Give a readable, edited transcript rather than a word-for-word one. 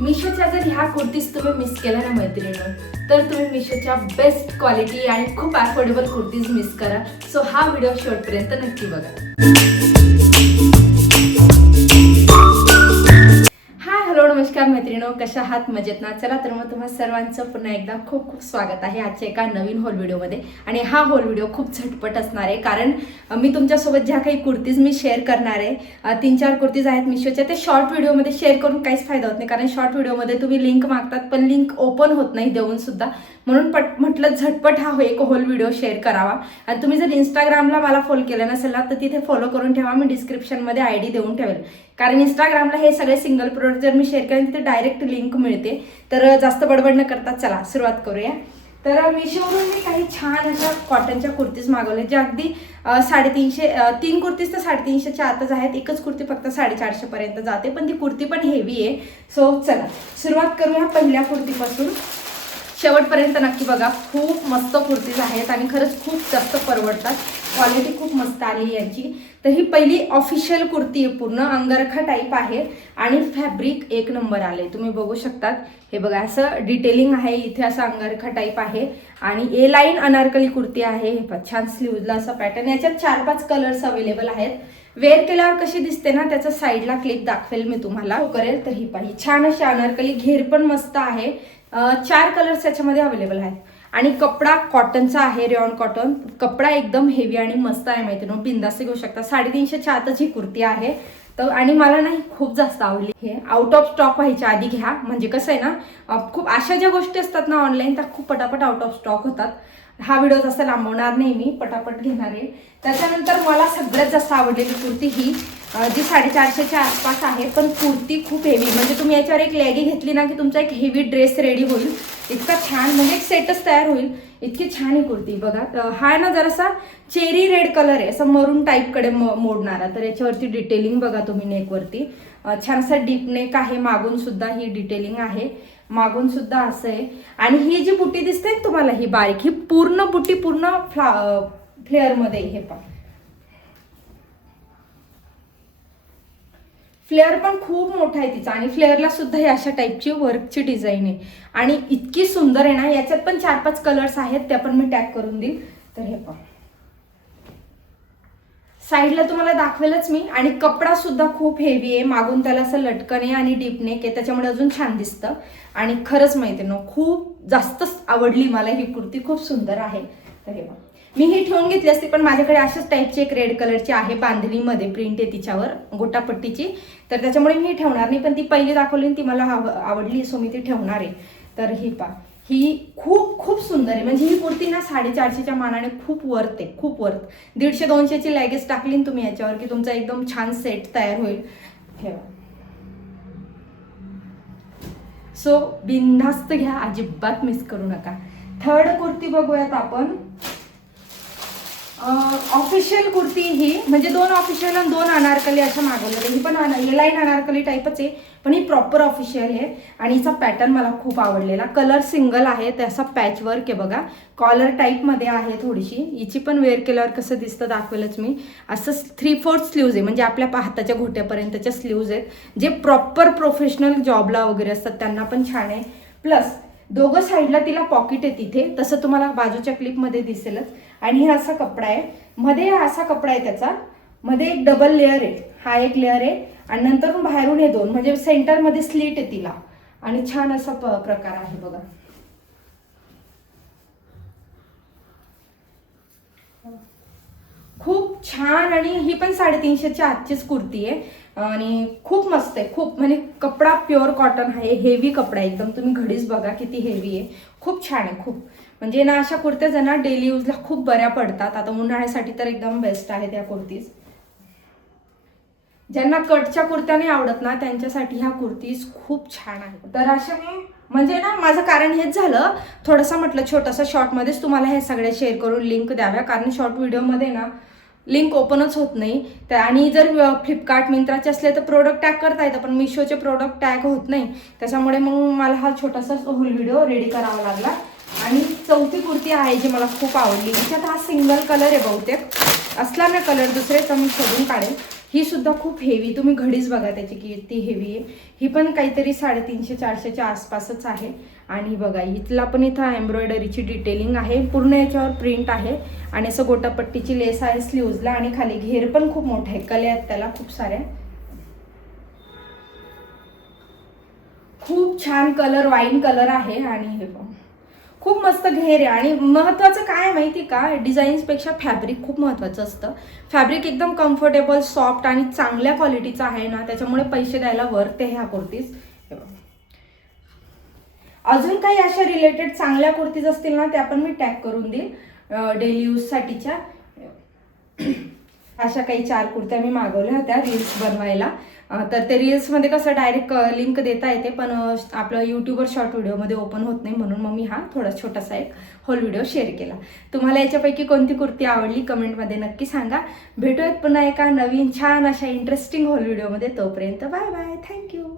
मिशोच्या जर ह्या कुर्तीज तुम्ही मिस केल्या ना मैत्रिणी, तर तुम्ही मिशोच्या बेस्ट क्वालिटी आणि खूप अफोर्डेबल कुर्तीज मिस करा. सो हा व्हिडिओ शेवटपर्यंत नक्की बघा. नमस्कार मैत्रिणो, कशा आहात? मजेत ना? चला तर मग तुम्हा सर्वांचं पुन्हा एकदा खूप खूप स्वागत आहे आजच्या एका नवीन होल व्हिडिओमध्ये. आणि हा होल व्हिडिओ खूप झटपट असणार आहे, कारण मी तुमच्यासोबत ज्या काही कुर्तीज मी शेअर करणार आहे, 3-4 कुर्तीज आहेत मिशोच्या, ते शॉर्ट व्हिडिओमध्ये शेअर करून काहीच फायदा होत नाही, कारण शॉर्ट व्हिडिओमध्ये तुम्ही लिंक मागतात पण लिंक ओपन होत नाही देऊन सुद्धा. म्हणून म्हटलं झटपट हा एक होल व्हिडिओ शेअर करावा. आणि तुम्ही जर इंस्टाग्रामला मला फॉलो केलं नसेल ना, तर तिथे फॉलो करून ठेवा. मी डिस्क्रिप्शनमध्ये ID देऊन ठेवेल, कारण इंस्टाग्रामला हे सगळे सिंगल प्रोडक्ट जर मी शेअर केले तिथे डायरेक्ट लिंक मिळते. तर जास्त बडबड न करता चला सुरुवात करूया. तर मिशोवरून मी काही छान अशा कॉटनच्या कुर्तीज मागवल्या, ज्या अगदी 350, 3 कुर्तीज तर 350च्या आतच आहेत. एकच कुर्ती फक्त 450 पर्यंत जाते, पण ती कुर्ती पण हेवी आहे. सो चला सुरुवात करूया पहिल्या कुर्तीपासून. शेवटपर्यंत नक्की बघा, खूप मस्त कुर्तीज आहेत आणि खरंच खूप जास्त परवडतात. क्वालिटी खूप मस्त आली यांची. तर ही पहिली ऑफिशियल कुर्ती आहे, पूर्ण अंगरखा टाईप आहे आणि फॅब्रिक एक नंबर आले. तुम्ही बघू शकतात, हे बघा असं डिटेलिंग आहे इथे, असं अंगरखा टाईप आहे आणि ए लाईन अनारकली कुर्ती आहे. हे छान स्लीव्हजला असा पॅटर्न. याच्यात 4-5 कलर्स अवेलेबल आहेत. वेअर केल्यावर कशी दिसते ना, त्याचा साईडला क्लिप दाखवेल मी तुम्हाला, करेल. तर ही पाहिजे छान अशी अनारकली, घेर पण मस्त आहे. 4 कलर्स याच्यामध्ये अवेलेबल आहेत आणि कपडा कॉटनचा आहे, रेऑन कॉटन. कपडा एकदम हेवी आणि मस्त आहे माहिती ना, बिंदास्त घेऊ शकता. 350च्या आतच ही कुर्ती आहे. तर आणि मला नाही खूप जास्त आवडली. हे आउट ऑफ स्टॉक व्हायच्या आधी घ्या, म्हणजे कसं आहे ना, खूप अशा ज्या गोष्टी असतात ना ऑनलाईन, त्या खूप पटापट आउट ऑफ स्टॉक होतात. हा व्हिडिओ जसा लांबवणार नाही मी, पटापट घेणार आहे. त्याच्यानंतर मला सगळ्यात जास्त आवडलेली कुर्ती ही, जी 450च्या आसपास आहे, पण कुर्ती खूप हेवी. म्हणजे तुम्ही याच्यावर एक लेगी घेतली ना की तुमचा एक हेवी ड्रेस रेडी होईल. इतका छान, म्हणजे एक सेटच तयार होईल. इतकी छान ही कुर्ती बघा. हा ना जरासा चेरी रेड कलर आहे, असं मरून टाईपकडे मोडणारा. तर याच्यावरती डिटेलिंग बघा तुम्ही, नेकवरती छानसा डीप नेक आहे. मागून सुद्धा ही डिटेलिंग आहे, मागून सुद्धा असं आहे. आणि ही जी बुट्टी दिसते तुम्हाला, ही बारीक, ही पूर्ण बुट्टी पूर्ण फ्लेअर मध्ये. हे पहा, फ्लेअर पण खूप मोठा आहे तिचा आणि फ्लेअरला सुद्धा ही अशा टाईपची वर्कची डिझाईन आहे आणि इतकी सुंदर आहे ना. याच्यात पण 4-5 कलर्स आहेत, त्या पण मी टॅग करून देईल. तर हे पहा, साईडला तुम्हाला दाखवेलच मी. आणि कपडा सुद्धा खूप हेवी आहे, मागून त्याला असं लटकन आहे आणि डीप नेक आहे, त्याच्यामुळे अजून छान दिसतं. आणि खरंच माहिती ना, खूप जास्तच आवडली मला ही कुर्ती, खूप सुंदर आहे. तर हे पहा, मी ही ठेवून घेतली असती, पण माझ्याकडे अशाच टाईपची एक रेड कलरची आहे, बांधणीमध्ये प्रिंट आहे तिच्यावर गोटापट्टीची, तर त्याच्यामुळे मी ही ठेवणार नाही. पण ती पहिली दाखवली ती मला आवडली, सो मी ती ठेवणार आहे. तर ही पहा, ही खूप खूप सुंदर आहे. म्हणजे ही कुर्ती ना 450च्या मानाने खूप वर्थ आहे, खूप वर्थ. 150-200ची लॅगेज टाकली तुम्ही याच्यावर की तुमचा एकदम छान सेट तयार होईल. ठेवा. सो बिनधास्त घ्या, अजिबात मिस करू नका. थर्ड कुर्ती बघूयात आपण. ऑफिशियल कुर्ती ही, म्हणजे 2 ऑफिशियल आणि 2 अनारकली अशा मागवल्या. ही पण ए लाईन अनारकली टाईपच आहे, पण ही प्रॉपर ऑफिशियल आहे. आणि हिचा पॅटर्न मला खूप आवडलेला. कलर सिंगल आहे, त्याचा पॅच वर्क आहे बघा, कॉलर टाईपमध्ये आहे थोडीशी. हिची पण वेअर केल्यावर कसं दिसतं दाखवेलच मी. असं 3/4 स्लीव्ज आहे, म्हणजे आपल्या हाताच्या घोट्यापर्यंतच्या स्लीव्ज आहेत, जे प्रॉपर प्रोफेशनल जॉबला वगैरे असतात त्यांना पण छान आहे. प्लस दोघं साईडला तिला पॉकेट आहे तिथे, तसं तुम्हाला बाजूच्या क्लिपमध्ये दिसेलच. आणि हे असा कपडा आहे, मध्ये असा कपडा आहे त्याचा, मध्ये एक डबल लेअर आहे, हा एक लेअर आहे आणि नंतर बाहेरून हे 2, म्हणजे सेंटरमध्ये स्लीट आहे तिला. आणि छान असा प्रकार आहे बघा. खूप छान. आणि ही पण 350च्या आतचीच कुर्ती आहे आणि खूप मस्त आहे. खूप म्हणजे कपडा प्युअर कॉटन आहे, हेवी कपडा एकदम. तुम्ही घडीच बघा किती हेवी आहे, खूप छान आहे. खूप म्हणजे ना अशा कुर्त्या जर ना डेली यूजला खूप बऱ्या पडतात. आता उन्हाळ्यासाठी तर एकदम बेस्ट आहे त्या कुर्तीज. ज्यांना कटच्या कुर्त्या नाही आवडत ना, त्यांच्यासाठी ह्या कुर्तीज खूप छान आहे. तर अशा मी, म्हणजे ना माझं कारण हेच झालं, थोडंसं म्हटलं छोटासा शॉर्टमध्येच तुम्हाला हे सगळे शेअर करून लिंक द्याव्या, कारण शॉर्ट व्हिडिओमध्ये ना लिंक ओपनच होत नाही. तर आणि जर फ्लिपकार्ट मिंत्राचे असले तर प्रोडक्ट टॅग करता येतं, पण मिशोचे प्रोडक्ट टॅग होत नाही. त्याच्यामुळे मग मला हा छोटासा होल व्हिडिओ रेडी करावा लागला. आणि चौथी कुर्ती आहे जी मला खूप आवडली. तिच्यात हा सिंगल कलर आहे बहुतेक, असला ना कलर दुसरे तर मी शोधून काढेल. ही सुद्धा खूप हेवी, तुम्ही घडीच बघा त्याची किती हेवी आहे. ही पण काहीतरी 350-400च्या आसपासच आहे. आणि बघा इथला पण इथं एम्ब्रॉयडरीची डिटेलिंग आहे, पूर्ण याच्यावर प्रिंट आहे आणि असं गोटापट्टीची लेस आहे स्लीव्जला आणि खाली घेर पण खूप मोठा आहे, कल्या आहेत त्याला खूप साऱ्या. खूप छान कलर, वाईन कलर आहे आणि हे पण खूप मस्त घेर आहे. आणि महत्त्वाचं काय माहिती का, डिझाईन्सपेक्षा फॅब्रिक खूप महत्त्वाचं असतं. फॅब्रिक एकदम कम्फर्टेबल, सॉफ्ट आणि चांगल्या क्वालिटीचं आहे ना, त्याच्यामुळे पैसे द्यायला वर्थ आहे ह्या कुर्तीज. अजून काही अशा रिलेटेड चांगल्या कुर्तीज असतील ना, त्या पण मी टॅग करून देईल डेली यूजसाठीच्या. अशा काही 4 कुर्त्या मी मागवल्या होत्या रील्स बनवायला. तर ते रील्समध्ये कसं डायरेक्ट लिंक देता येते, पण आपलं यूट्यूबवर शॉर्ट व्हिडिओमध्ये ओपन होत नाही, म्हणून मग मी हा थोडा छोटासा एक होल व्हिडिओ शेअर केला. तुम्हाला याच्यापैकी कोणती कुर्ती आवडली कमेंटमध्ये नक्की सांगा. भेटूयात पुन्हा एका नवीन छान अशा इंटरेस्टिंग होल व्हिडिओमध्ये. तोपर्यंत बाय बाय, थँक्यू.